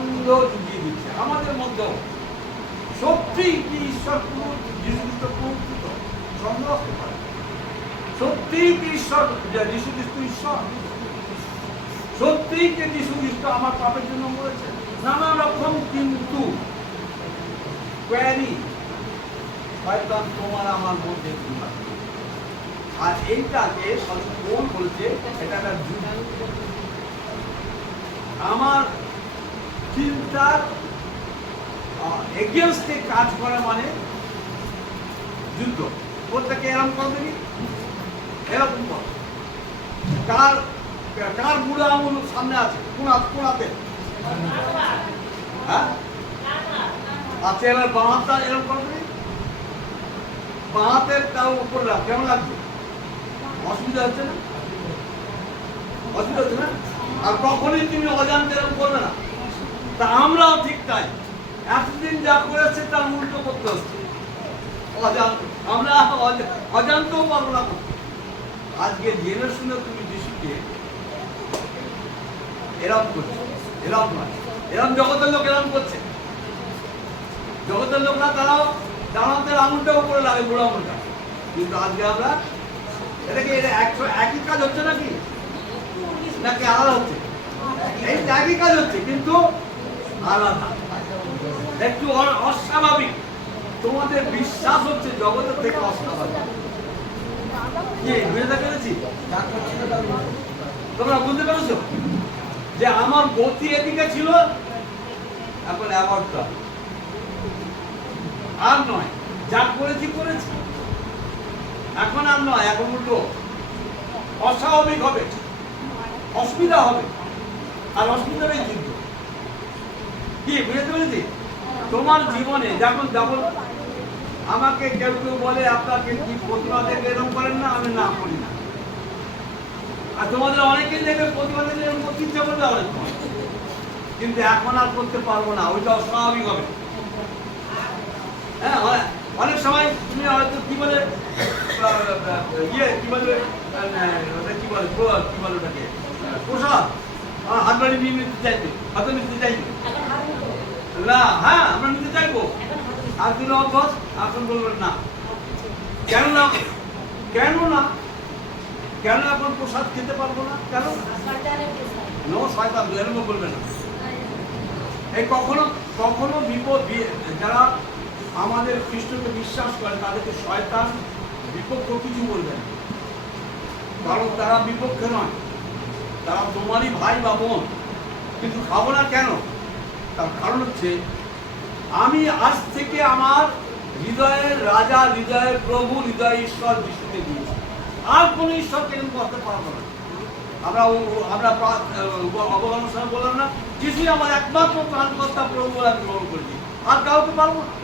দ্বন্দ্ব জুগিয়ে দিচ্ছে আমাদের মধ্যেও। সত্যি কি ঈশ্বর যীশু খ্রিস্ট প্রকৃত? সন্দেহ আসতে পারে। সত্যি কি ঈশ্বর যীশু খ্রিস্ট ঈশ্বর? সত্যি কি যীশু খ্রিস্ট আমার পাপের জন্য মরেছে? নানা রকম কিন্তু কোয়েরি শয়তান তোমার আমার মধ্যে ঘুমাচ্ছে। আর এইটাকে কোন বলছে এটা একটা যুদ্ধ। আমার চিন্তার এগেনস্টে কাজ করা মানে যুদ্ধ। প্রত্যেকে এরকম করবে, এরকম কর। কার কার বুড়ো আঙুল সামনে আছে? কোনাতে? হ্যাঁ আচ্ছা, এবার বাঁ হাতটা এরকম করবে, বাঁ হাতের তার উপর রাখ। কেমন লাগবে? অসুবিধা হচ্ছে না? অসুবিধা হচ্ছে না? আর কখনই তুমি অজান্তে এরকম করবে না। তা আমরাও ঠিক তাই, এতদিন যা করেছে তার উল্টো করতে হচ্ছে অজান্ত। আমরা অজান্তেও পারবো না করতে। আজকে জেনে শুনে তুমি যিশুকে এরম করছে, এরম নয়। এরম জগতের লোক এরম করছে। জগতের লোকরা তারাও জানাতের আঙুলটা উপরে লাগে, বুড়ো আঙুলটা। কিন্তু আজকে আমরা এটাকে একই কাজ হচ্ছে নাকি আলাদা হচ্ছে? এই একই কাজ হচ্ছে কিন্তু আলাদা, একটু অস্বাভাবিক। তোমাদের বিশ্বাস হচ্ছে জগতের থেকে অস্বাভাবিক। কি বুঝতে পেরেছি? তোমরা বুঝতে পেরেছো যে আমার গতি এদিকে ছিল, এখন অ্যাওয়ার্ডটা আর নয়। যা করেছি এখন আর নয়, এখন উল্টো অস্বাভাবিক হবে, অসুবিধা হবে। আর অসুবিধাটাই যুদ্ধ। কি বুঝতে পেরেছি? তোমার জীবনে যখন আমাকে কেউ বলে আপনাকে কি প্রতিভা দেখে এরকম করেন না, আমি না করি না। আর তোমাদের অনেকেই দেখবে প্রতিভা দেখে এরকম করতে ইচ্ছা করবে অনেক, কিন্তু এখন আর করতে পারবো না, ওইটা অস্বাভাবিক হবে। হ্যাঁ, অনেক সময় তুমি হয়তো কি বলে ওটাকে পোশাক হাত বাড়ি নিয়ে নিতে চাইবে, হাতে নিতে চাইবে না। হ্যাঁ, আমরা নিতে চাইবো। আর দিলে অভ্যাস, এখন বলবেন না। কেন না? কেন না? কেন এখন প্রসাদ খেতে পারবো না? কেন? শয়তান এরকম বলবে না। এই কখনো বিপদ, যারা আমাদের খ্রিস্টকে বিশ্বাস করে তাদেরকে শয়তান বিপক্ষ কিছু বলবে না। কারণ তারা বিপক্ষে নয়, তারা তোমারই ভাই বা বোন। কিন্তু খাবো না কেন? তার কারণ হচ্ছে আমি আজ থেকে আমার হৃদয়ের রাজা, হৃদয়ের প্রভু, হৃদয় ঈশ্বর যিশুকে দিয়েছি। আর কোনো ঈশ্বরকে কিন্তু করতে পারবো না। আমরা অবগাহন বললাম না, যিশুই আমার একমাত্র প্রাণকর্তা প্রভু বলে আমি গ্রহণ করেছি। আর কাউকে পারবো না।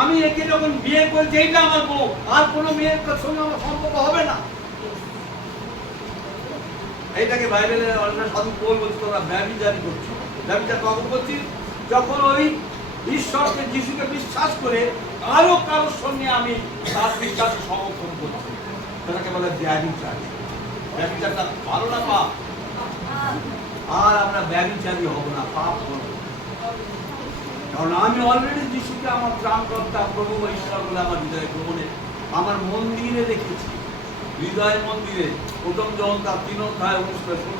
আমি একে যখন বিয়ে করেছি, এইটা আমার বউ, আর কোনো মেয়ের সঙ্গে আমার সম্পর্ক হবে না। এইটাকে বাইবেলের অন্য সাধু পৌল বলছে, তোমরা ব্যভিচারী করছো। ব্যভিচার কখন করছিস? যখন ওই ঈশ্বরকে, যিশুকে বিশ্বাস করে আরো কারোর সঙ্গে আমি তার বিশ্বাসে সমর্থন করছি, সেটাকে বলে ব্যভিচার। ব্যভিচারটা ভালো না পাপ? আর আমরা ব্যভিচারী হব না, পাপ করব। কারণ আমি অলরেডি যিশুকে আমার ত্রাণকর্তা, প্রভু ঈশ্বর বলে আমার হৃদয়ে গ্রহণে, আমার মন্দিরে রেখেছি। হৃদয়ের মন্দিরে প্রথম যখন তার 3 অধ্যায়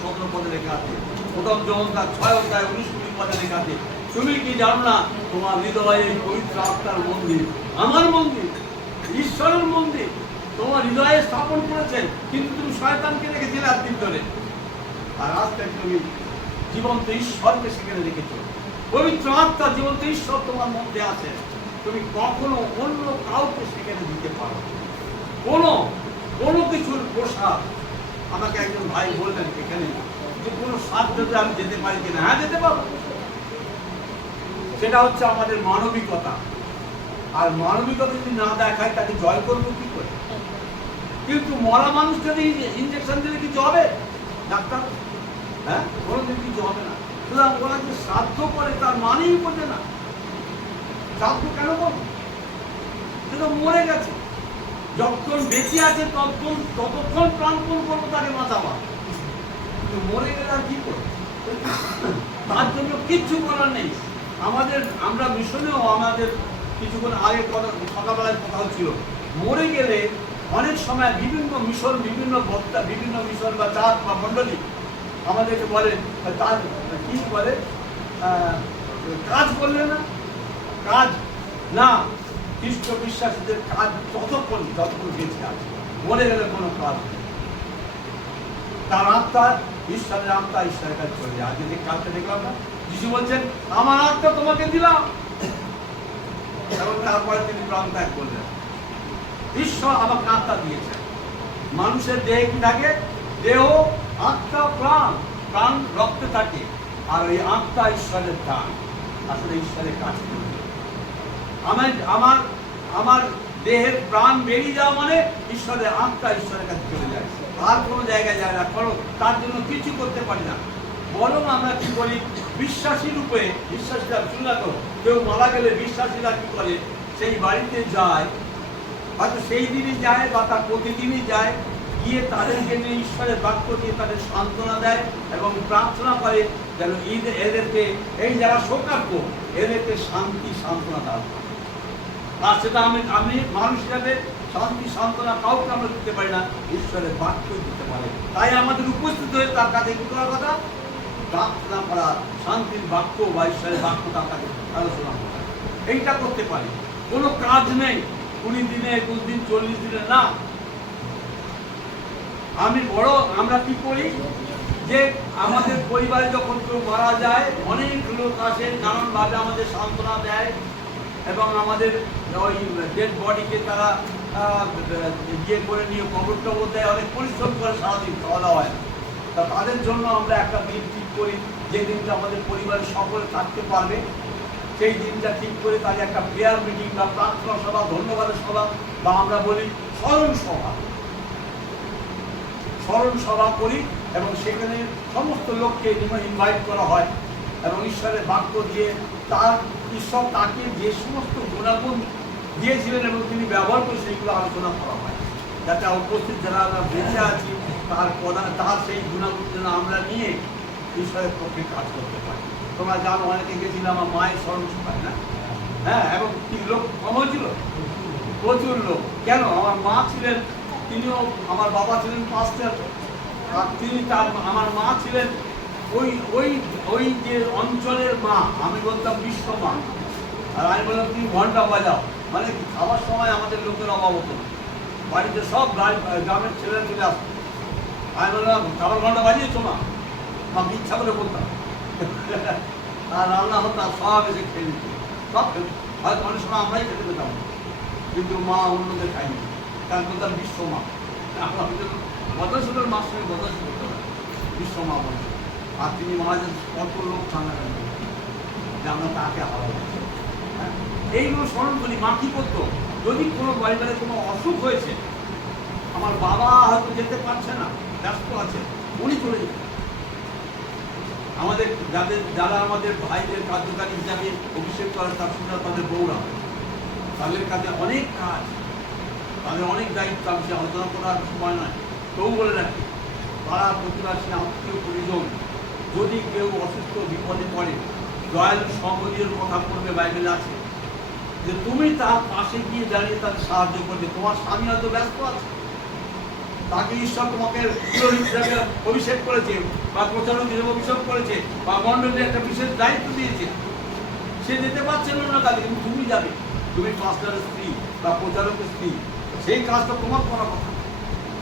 17 পদে লেখা আছে, প্রথম যখন তার 6 অধ্যায় 19-20 পদে লেখা আছে, তুমি কি জানো না তোমার হৃদয়ে এই পবিত্র আত্মার মন্দির, আমার মন্দির, ঈশ্বরের মন্দির তোমার হৃদয়ে স্থাপন করেছেন। কিন্তু তুমি শয়তানকে রেখেছিলে 8 দিন ধরে। আর আজ থেকে তুমি জীবন্ত ঈশ্বরকে সেখানে রেখেছো। পবিত্র আত্মা, জীবন্ত ঈশ্বর তোমার মধ্যে আছে। তুমি কখনো অন্য কাউকে সেখানে দিতে পারো কোনো কিছুর প্রসাদ। আমাকে একজন ভাই বললেন এখানে যে কোনো সাধ্যতে আমি যেতে পারি কিনা। হ্যাঁ, যেতে পারবো। সেটা হচ্ছে আমাদের মানবিকতা। আর মানবিকতা যদি না দেখায় তাকে জয় করবো কি করে? কিন্তু মরা মানুষ যদি ইঞ্জেকশন দিলে কিছু হবে ডাক্তার? হ্যাঁ, কোনোদিন কিছু হবে না। সুতরাং ওরা যে শ্রাদ্ধ করে তার মানেই বোঝে না। শ্রাদ্ধ কেন করবো? সেটা মরে গেছে। যতক্ষণ বেঁচে আছে ততক্ষণ প্রাণপণ করবো, তাকে বাঁচাবা। মরে গেলে আর কি করবো? তার জন্য কিচ্ছু করার নেই। আমরা মিশনেও আমাদের কিছুক্ষণ আগে সকালবেলায় কথা হচ্ছিল, মরে গেলে অনেক সময় বিভিন্ন মিশন, বিভিন্ন বক্তা, বিভিন্ন মিশন বা চাঁদ বা মণ্ডলী আমাদেরকে বলে, তার কি বলে, কাজ করলে না, কাজ না, খ্রিস্ট বিশ্বাসীদের কাজ যতক্ষণ বেঁচে আছে, মরে গেলে কোনো কাজ নেই। তার আত্মা, ঈশ্বরের আত্মা ঈশ্বরের কাছে চলে যায়। আজকে কালকে দেখলাম না, যিশু বলছেন আমার আত্মা তোমাকে দিলাম, এবং তারপরে তিনি প্রাণ ত্যাগ করলেন। ঈশ্বর আমাকে আত্মা দিয়েছেন। মানুষের দেহে কি থাকে? দেহ, আত্মা, প্রাণ। প্রাণ রক্তে থাকে, আর ওই আত্মা ঈশ্বরের দান। আসলে ঈশ্বরের কাজ করবে। আমার দেহের প্রাণ বেরিয়ে যাওয়া মানে ঈশ্বরের আত্মা ঈশ্বরের কাছে চলে যায়, আর কোনো জায়গায় যায় না। কারণ তার জন্য কিছু করতে পারি না। বরং আমরা কি করি, বিশ্বাসী রূপে, বিশ্বাসীরা শুনলা তো, কেউ মারা গেলে বিশ্বাসীরা কি করে, সেই বাড়িতে যায়, হয়তো সেই দিনই যায় বা তার প্রতিদিনই যায়, গিয়ে তাদেরকে নিয়ে ঈশ্বরের বাক্য দিয়ে তাদের সান্ত্বনা দেয় এবং প্রার্থনা করে যেন এদেরকে, এই যারা শোকার্ত, এদেরকে শান্তি সান্ত্বনা দেওয়া। আর সেটা আমি মানুষ হিসাবে শান্তি সান্ত্বনা কাউকে আমরা দিতে পারি না, ঈশ্বরের বাক্যই দিতে পারে। তাই আমাদের উপস্থিত হয়ে তার কাছে কি করার কথা? প্রার্থনা করা, শান্তির বাক্য বা ঈশ্বরের বাক্য তার কাছে আলোচনা করা। এইটা করতে পারি। কোনো কাজ নেই 20 দিনে, 21 দিন, 40 দিনে না। আমরা কি করি যে আমাদের পরিবারে যখন কেউ মারা যায়, অনেক লোক আসে, নানানভাবে আমাদের সান্ত্বনা দেয় এবং আমাদের ওই ডেড বডিকে তারা ইয়ে করে নিয়ে কবর টবর দেয়, অনেক পরিশ্রম করে সারাদিন, খাওয়া দাওয়া হয়। তা তাদের জন্য আমরা একটা দিন ঠিক করি, যে দিনটা আমাদের পরিবারের সকলে থাকতে পারবে, সেই দিনটা ঠিক করে তাদের একটা প্রেয়ার মিটিং বা প্রার্থনা সভা, ধন্যবাদের সভা, বা আমরা বলি স্মরণ সভা করি, এবং সেখানে সমস্ত লোককে ইনভাইট করা হয় এবং ঈশ্বরের বাক্য দিয়ে ঈশ্বর তাকে যে সমস্ত গুণাগুণ দিয়েছিলেন এবং তিনি ব্যবহার করে সেইগুলো আলোচনা করা হয়, যাতে উপস্থিত যারা আমরা বেঁচে আছি তার সেই গুণাগুণ যেন আমরা নিয়ে ঈশ্বরের পক্ষে কাজ করতে পারি। তোমরা জানো, অনেকে গেছিল আমার মায়ের স্মরণ সভায়, না? হ্যাঁ, এবং কি লোক কম হয়েছিল, প্রচুর লোক। কেন? আমার মা ছিলেন, তিনিও, আমার বাবা ছিলেন পাস্টার, আর আমার মা ছিলেন ওই যে অঞ্চলের মা, আমি বলতাম বিশ্ব মা, আর আমি বললাম তুমি ঘন্টা বাজাও। মানে কি, খাওয়ার সময় আমাদের লোকের অভাব হতো না, বাড়িতে সব গ্রামের ছেলেরা চলে আসতো। আমি বললাম খাবার ঘন্টা বাজিয়েছো মা? মাকে ইচ্ছা করে বলতাম, আর রান্না হতো, সব এসে খেয়ে নিত, সব হয়তো অনেক সময় আমরাই খেতে পেতাম, কিন্তু মা অন্যদের খাইনি, কারণ বলতাম বিশ্ব মা। বদলের মার সঙ্গে বদল করতে হবে, বিশ্ব মা বলতে। আর তিনি মারা যান, অল্প লোক ঠান্ডা যে আমরা তাকে হারাবো। হ্যাঁ, এইগুলো স্মরণ করি। মা কি করতো, যদি কোনো পরিবারে কোনো অসুখ হয়েছে, আমার বাবা হয়তো যেতে পারছে না, ব্যস্ত আছে, উনি চলে যেতেন। আমাদের যারা আমাদের ভাইদের কার্যকারী হিসাবে অভিষেক করে, তাদের বউরা, তাদের কাছে অনেক কাজ, তাদের অনেক দায়িত্ব, আমি সে আলোচনা করার সময় নয়, তবু বলে রাখি, পাড়া প্রতিবাসী, আত্মীয় পরিজন, যদি কেউ অসুস্থ বিপদে পড়ে, দয়ালু সঙ্গীর কথা পড়বে, বাইবেলে আছে যে তুমি তার পাশে গিয়ে দাঁড়িয়ে তাকে সাহায্য করবে। তোমার স্বামী হয়তো ব্যস্ত আছে, তাকে ঈশ্বর তোমাকে পুরোহিত হিসাবে অভিষেক করেছে, বা প্রচারক হিসেবে অভিষেক করেছে, বা মণ্ডলীর একটা বিশেষ দায়িত্ব দিয়েছে, সে যেতে পারছে না কাজে, কিন্তু তুমি যাবে, তুমি পাস্টারের স্ত্রী বা প্রচারকের স্ত্রী, সেই কাজটা তোমার করা কথা,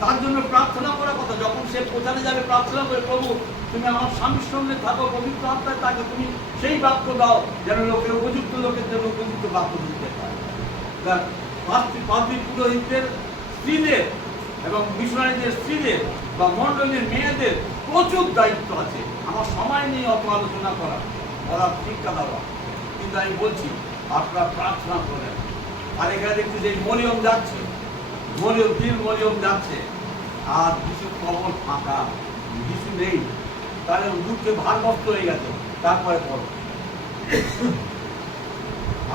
তার জন্য প্রার্থনা করার কথা। যখন সে প্রচারে যাবে, প্রার্থনা করে, প্রভু তুমি আমার স্বামীর সঙ্গে থাকো, পবিত্র আত্মায় তাকে তুমি সেই বাক্য দাও যেন লোকের উপযুক্ত লোকের জন্য উপযুক্ত বাক্য দিতে পারে। পাদ্রী পুরোহিতদের স্ত্রীদের এবং মিশনারিদের স্ত্রীদের বা মণ্ডলীর মেয়েদের প্রচুর দায়িত্ব আছে। আমার সময় নেই অত আলোচনা করা, শিক্ষা দেওয়া, কিন্তু আমি বলছি আপনারা প্রার্থনা করেন। আর এখানে দেখছি যে মরিয়ম যাচ্ছে, মরিয়ম যাচ্ছে, আর যিশুর কবর ফাঁকা, যিশু নেই, তাহলে দুঃখে ভারগ্রস্ত হয়ে গেছে। তারপরে পড়ো,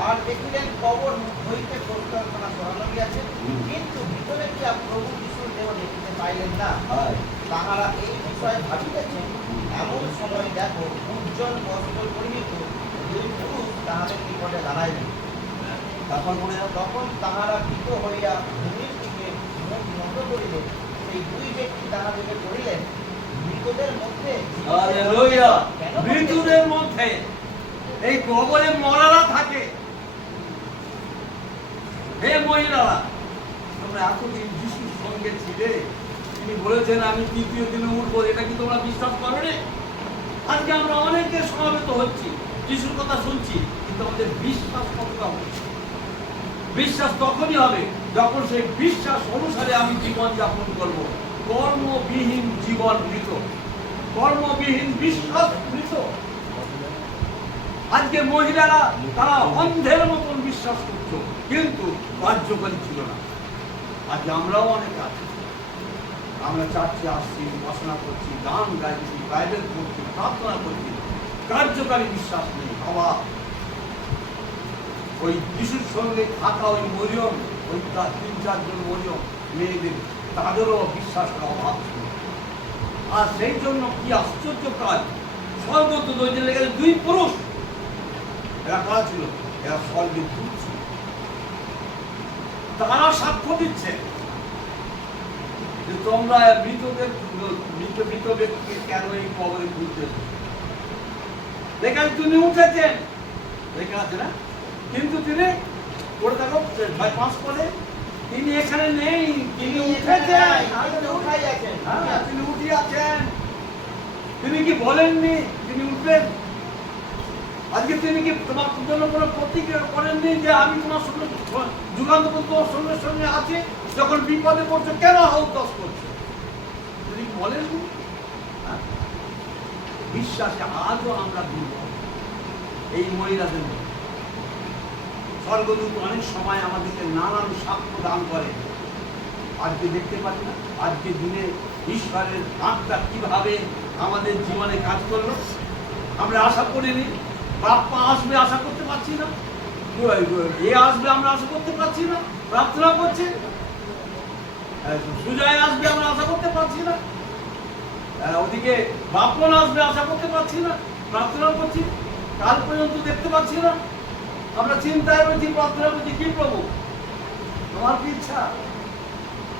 আর দেখিলেন কবর হইতে পরিকল্পনা সরানো গিয়াছে, কিন্তু ভিতরে গিয়া প্রভু যিশুর দেহ দেখিতে পাইলেন না। তাহারা এই বিষয়ে ভাবিতেছেন এমন সময় দেখো উজ্জ্বল বস্ত্র পরিহিত দুই পুরুষ তাহাদের নিকটে দাঁড়াইলেন। তখন তাহারা ভীত হইয়া ভূমির দিকে মুখ নত করিলেন। সেই দুই ব্যক্তি তাহাদেরকে করিলেন, মৃতদের মধ্যে হালেলুয়া। কেন মৃতদের মধ্যে এই কবরে মরারা থাকে। হে মহিলারা, তোমরা এতদিন যিশুর সঙ্গে ছিলে, তিনি বলেছেন আমি তৃতীয় দিনে উঠবো, এটা কি তোমরা বিশ্বাস করো রে? আজকে আমরা অনেকে সমাবেত হচ্ছি, যিশুর কথা শুনছি, কিন্তু আমাদের বিশ্বাস কতটা হচ্ছে? বিশ্বাস তখনই হবে যখন সেই বিশ্বাস অনুসারে আমি জীবন যাপন করব। কর্মবিহীন জীবন মৃত, কর্মবিহীন বিশ্বাস মৃত। আজকে মহিলারা তারা অন্ধের মতন বিশ্বাস করছো, কিন্তু কার্যকরী ছিল না। আজকে আমরাও অনেক আছি, আমরা চার্চে আসছি, উপাসনা করছি, গান গাইছি, বাইবেল পড়ছি, প্রার্থনা করছি, কার্যকারী বিশ্বাস নেই। বাবা, ওই যিশুর সঙ্গে থাকা ওই মরিয়ম, ওই তার 3-4 জন মরিয়ম মেয়েদের, তাদেরও বিশ্বাসের অভাব ছিল। আর সেই জন্য কি আশ্চর্য কাজ, স্বর্গদূত ওই যে লেগে দুই পুরুষ, এরা কারা ছিল? এরা স্বর্গের দূত ছিল। তারা সাক্ষ্য দিচ্ছে যে তোমরা মৃত ব্যক্তিকে কেন এই কবরে তুলতে? লেখা তিনি উঠেছেন, লেখা আছে না? কিন্তু তিনি পড়ে দেখো 5 পদে, তিনি এখানে নেই, তিনি উঠেছেন। হ্যাঁ, তিনি উঠে আছেন। তিনি কি বলেননি তিনি উঠবেন? আজকে তিনি কি তোমার জন্য কোনো প্রতিক্রিয়া করেননি যে আমি তোমার সঙ্গে যুগান্তর তোমার সঙ্গে সঙ্গে আছি, যখন বিপদে পড়ছো কেন হাউতাস করছো? তিনি বলেননি? বিশ্বাসে আজও আমরা দুর্বল এই মহিলাদের মধ্যে। স্বর্গদূত অনেক সময় আমাদেরকে নানান সাক্ষ্য দান করে, আজকে দেখতে পারি না। আজকে দিনে ঈশ্বরের আত্মা কিভাবে আমাদের জীবনে কাজ করলো আমরা আশা করিনি। বাপ্পা আসবে আশা করতে পারছি না, এ আসবে আমরা আশা করতে পারছি না, প্রার্থনা করছি। সুজয় আসবে আমরা আশা করতে পারছি না, ওদিকে বাপন আসবে আশা করতে পারছি না, প্রার্থনা করছি। কাল পর্যন্ত দেখতে পাচ্ছি না, আমরা চিন্তায় রয়েছি, প্রার্থনা করছি। কি প্রভু, তোমার কি ইচ্ছা?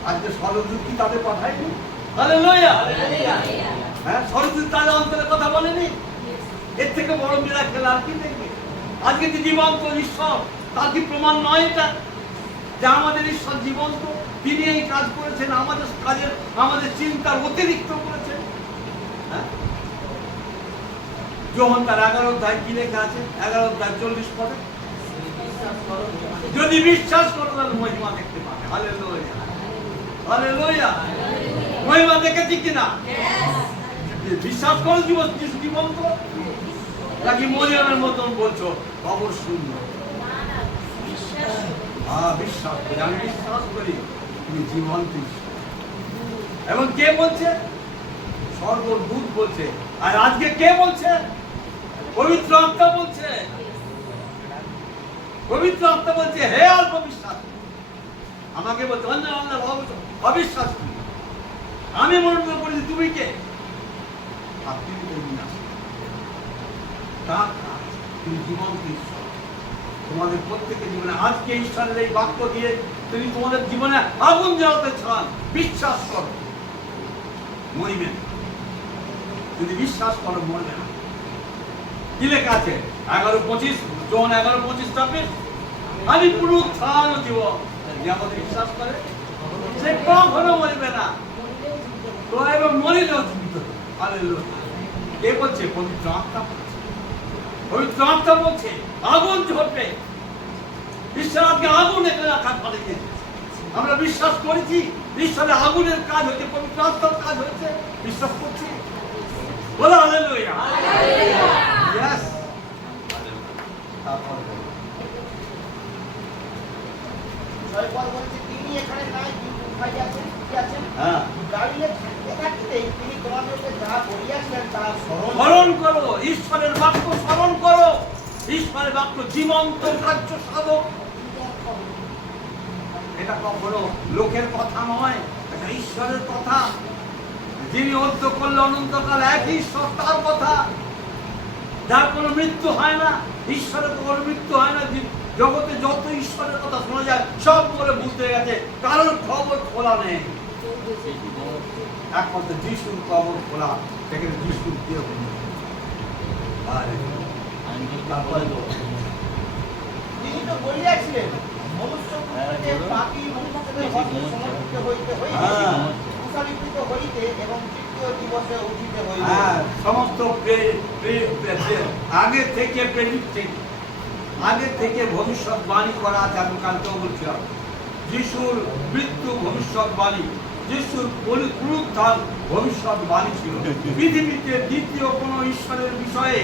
আজকে স্বর্গদূত কি তাদের পাঠায়নি? হালেলুয়া। হ্যাঁ, স্বর্গদূত তাদের অন্তরে কথা বলেনি? এর থেকে বড় মিরাকেল আর কি দেখবে? আজকে যে জীবন্ত ঈশ্বর, তার কি প্রমাণ নয় এটা যে আমাদের ঈশ্বর জীবন্ত? তিনি এই কাজ করেছেন, আমাদের কাজের, আমাদের চিন্তার অতিরিক্ত করেছেন। হ্যাঁ, যোহন তার 11 অধ্যায় কি লেখা আছে? 11 অধ্যায় 40 পদে, যদি বিশ্বাস করো তাহলে মহিমা দেখতে পাবে। Hallelujah, hallelujah. মহিমা দেখেছি কিনা? বিশ্বাস করো যিশু জীবন্ত, নাকি মরিয়মের মতন বলছো খবর শূন্য? বিশ্বাস করি, আমি বিশ্বাস করি তুমি জীবন্ত। এবং কে বলছে? স্বর্গদূত বলছে। আর আজকে কে বলছে? পবিত্র আত্মা বলছে। পবিত্র আত্মা বলছে, হে অল্প বিশ্বাস। আমাকে বলছে অন্য অবিশ্বাস। আমি মনে করি তুমি কে? তুমি জীবন্ত ঈশ্বর। তোমাদের প্রত্যেকের জীবনে আজকে ঈশ্বরের এই বাক্য দিয়ে তুমি তোমাদের জীবনে আগুন জ্বালাতে চান। বিশ্বাস করো, মরবে না। যদি বিশ্বাস করো মরবে না। কি লেখা আছে? 11:25, জন 11:25 আমি পুনরুত্থান ও জীবন। যে আমাদের বিশ্বাস করে সে কখনো মরবে না, তো এবং মরিলেও জীবিত। হালেলুয়া। কে বলছে? পবিত্র আত্মা বলছে। পবিত্র আত্মা বলছে আগুন ঝরবে। ঈশ্বর আজকে আগুন এখানে আকাশ পাঠিয়ে। আমরা বিশ্বাস করেছি ঈশ্বরের আগুনের কাজ হয়েছে, পবিত্র আত্মার কাজ হয়েছে, বিশ্বাস করছি। বলো হালেলুয়া। ইয়েস। তিনি এখানে নাই, কিন্তু কোথায় আছেন? কি আছেন? হ্যাঁ, গাড়িতে থাকিতেই তিনি তোমাদেরকে যাহা বলিয়াছিলেন তাহা স্মরণ করো। ঈশ্বরের বাক্য স্মরণ করো। ঈশ্বরের বাক্য জীবন্ত কার্য সাধক। এটা কখনো লোকের কথা নয়, এটা ঈশ্বরের কথা। যিনি অর্থ করলে অনন্তকাল একই ঈশ্বর, তার কথা, যার কোনো মৃত্যু হয় না। ঈশ্বরের কোনো মৃত্যু হয় না। জগতে যত ঈশ্বরের কথা শোনা যায় সব করে বুঝতে গেছে, কারোর খবর খোলা নেই। একমাত্র যিশুর খবর খোলা, সেখানে যিশুর দিয়ে তারপরে তিনি তো বলিয়াছিলেন, মনুষ্যপুত্রকে পাপী মনুষ্যদের হস্তে সমর্পিত হইতে হইবে, কুশলীকৃত হইতে এবং তৃতীয় দিবসে উঠিতে হইবে। সমস্ত আগে থেকে প্রেডিক্টেড, আগে থেকে ভবিষ্যৎবাণী করা আছে। আমি কালকেও বলছিলাম, যিশুর মৃত্যু ভবিষ্যৎবাণী, যিশুর পুনরুত্থান ভবিষ্যৎবাণী ছিল। পৃথিবীতে দ্বিতীয় কোনো ঈশ্বরের বিষয়ে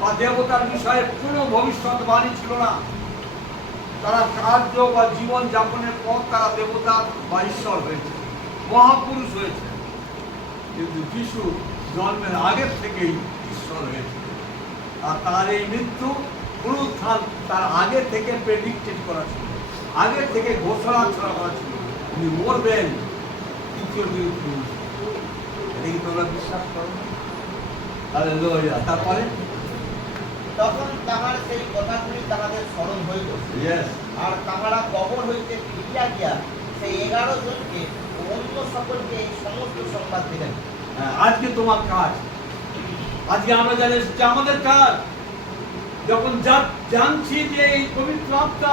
বা দেবতার বিষয়ে কোনো ভবিষ্যৎবাণী ছিল না। তারা কার্য বা জীবন যাপনের পর তারা দেবতা বা ঈশ্বর হয়েছে, মহাপুরুষ হয়েছে। কিন্তু যিশু জন্মের আগের থেকেই ঈশ্বর হয়েছে। আর তার এই মৃত্যু পুনরুত্থান তার আগে থেকে প্রেডিক্টেড করা ছিল, আগে থেকে ঘোষণা করা ছিল, উনি মরবেন, তৃতীয় দিন উঠবেন। এটা কি তোমরা বিশ্বাস করো? হালেলুয়া। তারপরে তখন তাহার সেই কথাগুলি তাহাদের স্মরণ হইল, আর তাহারা কবর হইতে ফিরিয়া গিয়া সেই 11 জনকে অন্য সকলকে এই সমস্ত সংবাদ দিলেন। আজকে তোমার কাজ, আজকে আমরা জানি যে আমাদের কাজ, যখন জানছি যে এই পবিত্র আত্মা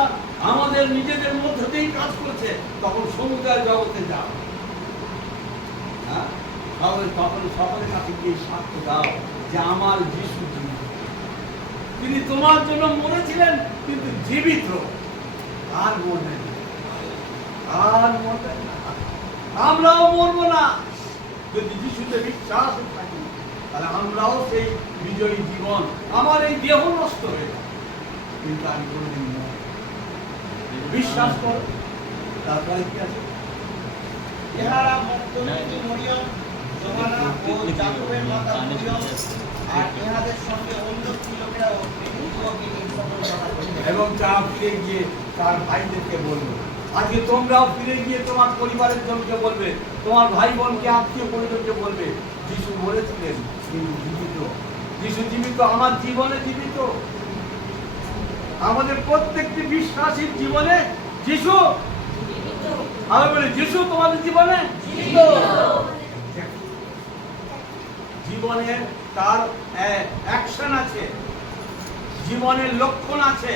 আমাদের নিজেদের মধ্যে দিয়েই কাজ করছে, তখন সমুদায় জগতে যাও। তখন সকলের কাছে গিয়ে সাক্ষ্য দাও যে আমার যিশু জীবিত, তিনি তোমার জন্য মরেছিলেন কিন্তু জীবিত, আর মরবেন না, আর মরবেন না। আমরাও মরবো না যদি যিশুতে বিশ্বাস থাকি, তাহলে আমরাও সেই বিজয়ী জীবন। আমার এই দেহ নষ্ট হয়ে যাবে, কিন্তু আমি কোনোদিন বিশ্বাস করো। তারপরে কি আছে? ইহারা মগদলিনী মরিয়ম, যোহানা ও যাকবের মাতা মরিয়ম, আর ইহাদের সঙ্গে অন্য স্ত্রী লোকেরাও মৃত্যুকে এই সকল কথা কহিলেন। এবং তারা ফিরে গিয়ে তার ভাইদেরকে বলবে। আজকে তোমরাও ফিরে গিয়ে তোমার পরিবারের জনকে বলবে, তোমার ভাই বোনকে, আত্মীয় পরিজনকে বলবে, যিশু মরেছিলেন কিন্তু জীবিত, যিশু জীবিত, আমার জীবনে জীবিত। আমাদের প্রত্যেকটি বিশ্বাসীর জীবনে যিশু, আমি বলি যিশু তোমাদের জীবনে জীবনে তার অ্যাকশন আছে, জীবনের লক্ষণ আছে।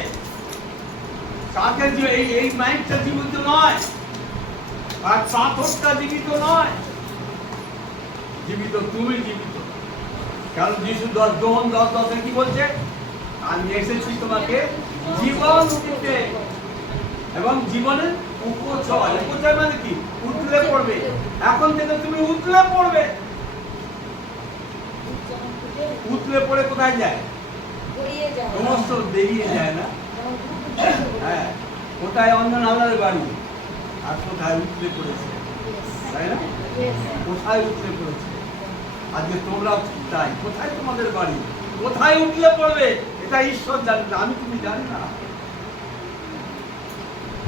তাকে যে এই মাইন্ডটা জীবিত নয়, আর পাথরটা জীবিত নয়, জীবিত তুমি জীবিত। কারণ যিশু 10:10 কি বলছে? আমি এসেছি তোমাকে জীবন দিতে এবং জীবনের উপচয়। উপচয় মানে কি? উতলে পড়বে। এখন থেকে তুমি উতলে পড়বে। উতলে পড়ে কোথায় যায়? সমস্ত বেরিয়ে যায় না? হ্যাঁ, কোথায় অঞ্জন আল্লাহর বাড়ি, আর কোথায় উতলে পড়েছে, তাই না? কোথায় উতলে পড়েছে? আজকে তোমরাও ঠিক তাই। কোথায় তোমাদের বাড়ি? কোথায় উতলে পড়বে? এটা ঈশ্বর জানে না, আমি তুমি জানি না।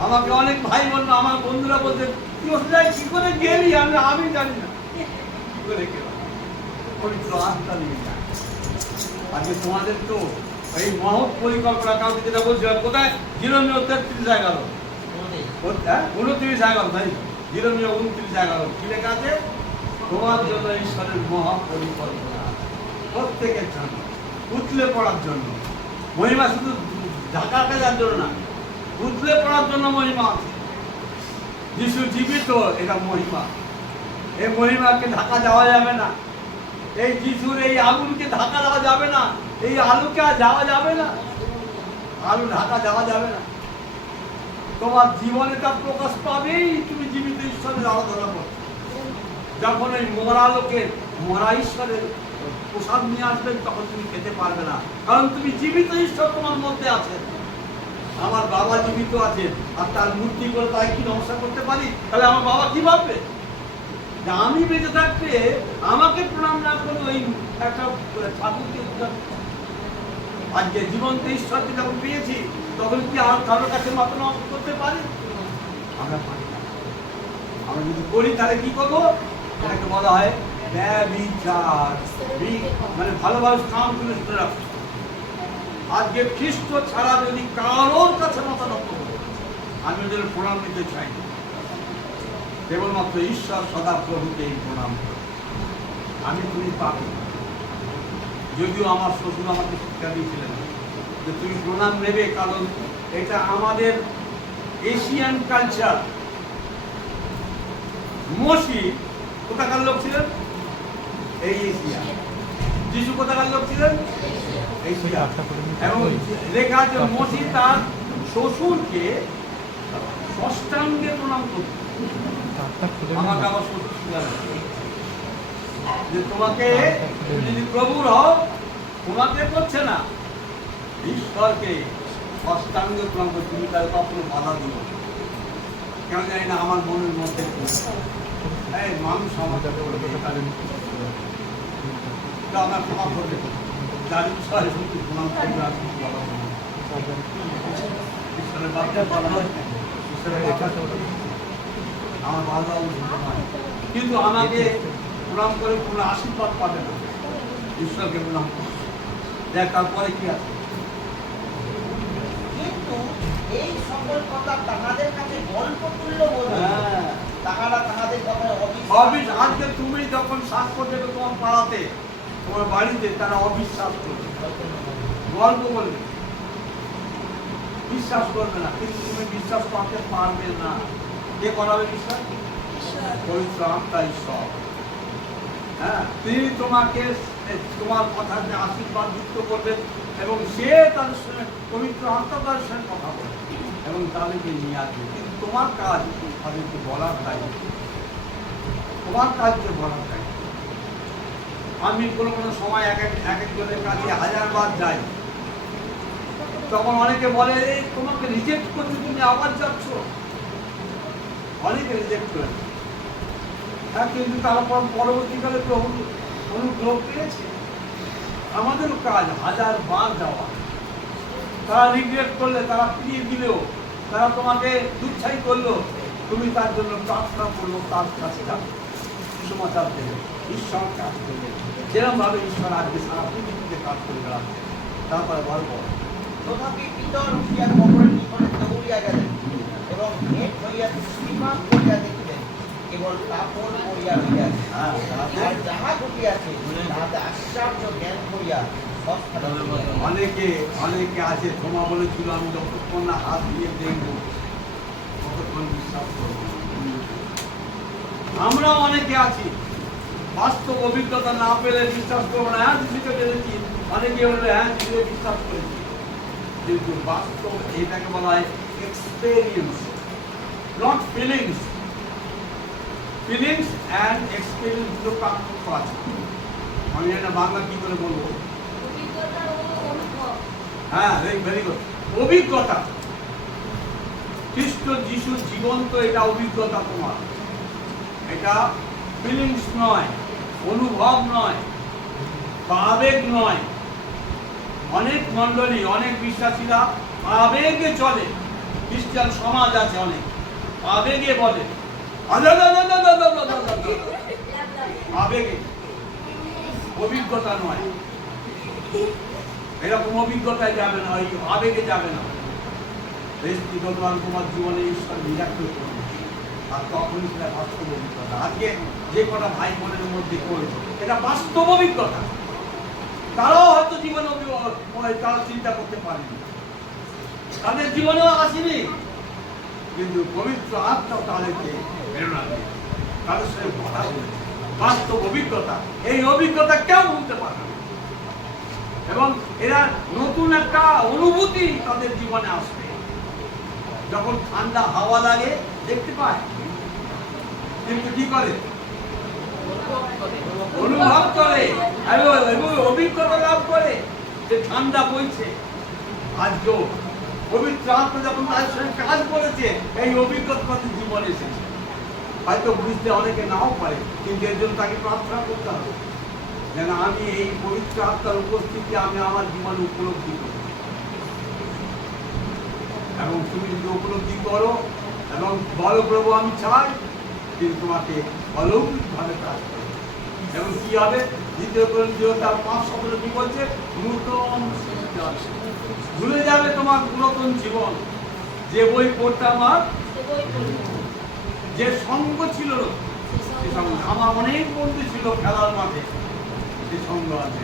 আমাকে অনেক ভাই বোন, আমার বন্ধুরা বলতে, তুই কোথায় কি করে গেলি? আমি জানি না কি করে গেলাম। পবিত্র আত্মা নিয়ে যায়। আজকে তোমাদের তো এই মহৎ পরিকল্পনা, কাউকে যেটা বলছিলাম, কোথায়? জিরোমিও 33:11, 29:11, তাই জিরোমিও 29:11 কি লেখা আছে? তোমার জন্য ঈশ্বরের মহা পরিকল্পনা, প্রত্যেকের জন্য, উতলে পড়ার জন্য। মহিমা শুধু ঢাকা কাজার জন্য না, উতলে পড়ার জন্য মহিমা আছে। যিশু জীবিত, এটা মহিমা। এই মহিমাকে ঢাকা যাওয়া যাবে না। এই যিশুর এই আগুনকে ঢাকা দেওয়া যাবে না। এই আলুকে যাওয়া যাবে না, আলু ঢাকা যাওয়া যাবে না। তোমার জীবনে তা প্রকাশ পাবেই, তুমি জীবিত ঈশ্বরের আরাধনা করো। যখন এই মরা লোকের, মরা ঈশ্বরের প্রসাদ নিয়ে আসবেন, তখন তুমি খেতে পারবে না, কারণ তুমি জীবিত ঈশ্বর তোমার মধ্যে আছেন। আমার বাবা জীবিত আছেন, আর তার মূর্তি করে তাই কি নমস্কার করতে পারি? তাহলে আমার বাবা কি ভাববে? যে আমি বেঁচে থাকতে আমাকে প্রণাম না করে ওই একটা ঠাকুরকে। আজকে জীবন্ত ঈশ্বরকে যখন পেয়েছি, তখন কি আর কারোর কাছে মাথা নত করতে পারি? আমরা পারি না। আমরা যদি করি তাহলে কি করবো? এটাকে বলা হয় ব্যভিচার, মানে ভালো ভালো কাম করে শুনে রাখো। আজকে খ্রিস্ট ছাড়া যদি কারোর কাছে মাথা নত করো, আমি ওদের প্রণাম নিতে চাই না। কেবলমাত্র ঈশ্বর সদা প্রভুকে এই প্রণাম করো। আমি তুমি পাবো, যদিও আমার শ্বশুর আমাকে শিক্ষা দিয়েছিলেন যে তুমি প্রণাম নেবে, কারণ এটা আমাদের এশিয়ান কালচার। মসি কোথাকার লোক ছিলেন? এই এশিয়া। যিশু কোথাকার লোক ছিলেন? এশিয়া। এবং লেখা আছে মসি তার শ্বশুরকে ষষ্ঠাঙ্গে প্রণাম করত। আমাকে আমার শ্বশুর শিখালেন যে তোমাকে যদি প্রভুর হও, তোমাকে করছে না, ঈশ্বরকে ষষ্ঠাঙ্গে প্রণাম করতে। তুমি তার কখনো বাধা দিও, কেন জানি না আমার মনের মধ্যে মানুষ আমাকে আমার ক্ষমা করবে, যার ঈশ্বরের সত্যি প্রণাম করবে। আর কিছু বলা হবে না। ঈশ্বরের বাচ্চা বলা হয়, ঈশ্বরের বাচ্চা আমার বাধা হয়, কিন্তু আমাকে প্রণাম করে কোনো আশীর্বাদ পাবে না। ঈশ্বরকে প্রণাম করে দেখ, তারপরে কি আছে? কিন্তু এই সকল কথা তাহাদের কাছে গল্প তুল্য বলবে, তাহারা তাহাদের কথায় অবিশ্বাস। আজকে তুমি যখন সাক্ষ্য দেবে তোমার পাড়াতে, তোমার বাড়িতে, তারা অবিশ্বাস করবে, গল্প বলবে, বিশ্বাস করবে না। কিন্তু তুমি বিশ্বাস করতে পারবে না। কে করাবে বিশ্বাস? পবিত্র আত্মা ঈশ্বর। হ্যাঁ, তিনি তোমাকে তোমার কথাতে আশীর্বাদ যুক্ত করবেন, এবং সে তাদের সঙ্গে পবিত্র আত্মা তাদের সঙ্গে কথা বলবে এবং তাদেরকে নিয়ে আসবে। কিন্তু তোমার কাজ তাদেরকে বলার দায়িত্ব, তোমার কাজকে বলার দায়িত্ব। আমি কোনো কোনো সময় এক একজনের কাছে হাজারবার যাই, তখন অনেকে বলে তোমাকে রিজেক্ট করছে, তুমি আবার যাচ্ছ। অনেকে রিজেক্ট করে, হ্যাঁ, কিন্তু তারপর পরবর্তীকালে প্রভু অনুগ্রহ পেয়েছে। আমাদেরও কাজ হাজারবার যাওয়া। তারা রিগ্রেট করলে, তারা ফিরিয়ে দিলেও, তারা তোমাকে দুচ্ছাই করলো, তুমি তার জন্য প্রার্থনা করলো, তার কাছে যাবে, সমাচার দেবে, ঈশ্বর কাজ করবে, যেরকম ভাবে ঈশ্বর আজকে সারা পৃথিবীতে কাজ করে বেড়াচ্ছে। তারপরে গল্প, তথাপি পিতর উঠিয়া কবরের নিকটে দৌড়িয়া গেলেন এবং ভেট হইয়া দৃষ্টিপাত করিয়া দেখিলেন, কেবল কাপড় পরিয়া রহিয়াছে। আর যাহা ঘটিয়াছে তাহাতে আশ্চর্য জ্ঞান করিয়া অনেকে অনেকে আছে, তোমা বলেছিল আমি যতক্ষণ না হাত দিয়ে দেখবো ততক্ষণ বিশ্বাস করবো। আমরা অনেকে আছি, বাস্তব অভিজ্ঞতা না পেলে বিশ্বাস করবো না। হ্যাঁ, যিশুকে পেরেছি, অনেকে বলবে হ্যাঁ যিশুকে বিশ্বাস করেছি, কিন্তু বাস্তব এটাকে বলা হয় experience, not feelings. Feelings and experience দুটো পার্থক্য আছে। আমি এটা বাংলা কি করে বলবো? হ্যাঁ, ভেরি গুড। অভিজ্ঞতা, খ্রিস্ট যিশুর জীবন্ত, এটা অভিজ্ঞতা তোমার। এটা ফিলিংস নয়, অনুভব নয়, আবেগ নয়। অনেক মণ্ডলী, অনেক বিশ্বাসীরা আবেগে চলে। খ্রিস্টান সমাজ আছে অনেক আবেগে বলে, আবেগে, অভিজ্ঞতা নয়। এরকম অভিজ্ঞতায় যাবে না, ওই আবেগে যাবে না। তোমার জীবনে ঈশ্বর মিরাক্কেল করবে, আর তখনই সেটা বাস্তব অভিজ্ঞতা। আজকে যে কটা ভাই বোনের মধ্যে করবো, এটা বাস্তব অভিজ্ঞতা। তারাও হয়তো জীবনে তারা চিন্তা করতে পারেনি, তাদের জীবনেও আসেনি, কিন্তু পবিত্র আত্মা তাদেরকে প্রেরণা দেয়, তাদের সঙ্গে কথা বলে। বাস্তব অভিজ্ঞতা, এই অভিজ্ঞতা কেউ ভুলতে পারে না, এবং এরা নতুন একটা অনুভূতি তাদের জীবনে আসবে। যখন ঠান্ডা হাওয়া লাগে দেখতে পায়, কিন্তু কি করে? অনুভব করে এবং অভিজ্ঞতা লাভ করে যে ঠান্ডা বইছে। আজকেও পবিত্র আত্মা যখন তার সঙ্গে কাজ করেছে, এই অভিজ্ঞতা তাদের জীবনে এসেছে। হয়তো বুঝতে অনেকে নাও পারে, কিন্তু এর জন্য তাকে প্রার্থনা করতে হবে যেন আমি এই পবিত্র আত্মার উপস্থিতি আমি আমার জীবনে উপলব্ধি করি। এবং তুমি যদি উপলব্ধি করো এবং বলো প্রভু আমি চাই, কিন্তু তোমাকে অলৌকিকভাবে কাজ করো। এবং কি হবে? দ্বিতীয় করন্থীয় তার 5:17 কি বলছে? নূতন সৃষ্টি আছে। ভুলে যাবে তোমার পুরাতন জীবন। যে বই পড়তাম আর যে সঙ্গ ছিল সে সঙ্গ। আমার অনেক বন্ধু ছিল খেলার মাঠে, সে সঙ্গ আছে।